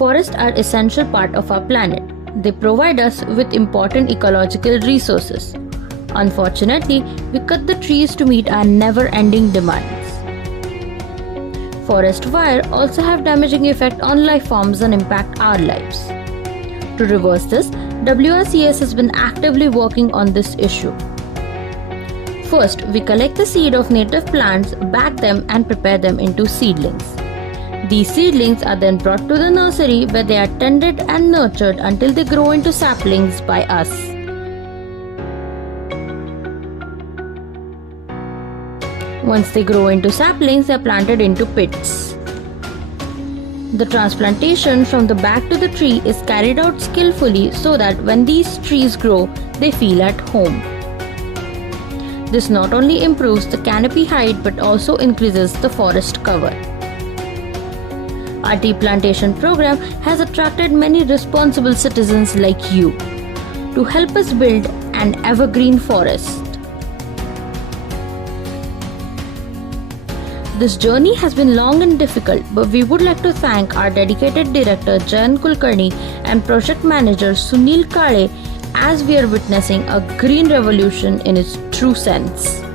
Forests are essential part of our planet. They provide us with important ecological resources. Unfortunately, we cut the trees to meet our never-ending demands. Forest fire also have damaging effect on life forms and impact our lives. To reverse this, WRCS has been actively working on this issue. First, we collect the seed of native plants, bag them and prepare them into seedlings. These seedlings are then brought to the nursery where they are tended and nurtured until they grow into saplings by us. Once they grow into saplings, they are planted into pits. The transplantation from the bag to the tree is carried out skillfully so that when these trees grow, they feel at home. This not only improves the canopy height but also increases the forest cover. Our tea plantation program has attracted many responsible citizens like you to help us build an evergreen forest. This journey has been long and difficult, but we would like to thank our dedicated director Jayant Kulkarni and project manager Sunil Kale as we are witnessing a green revolution in its true sense.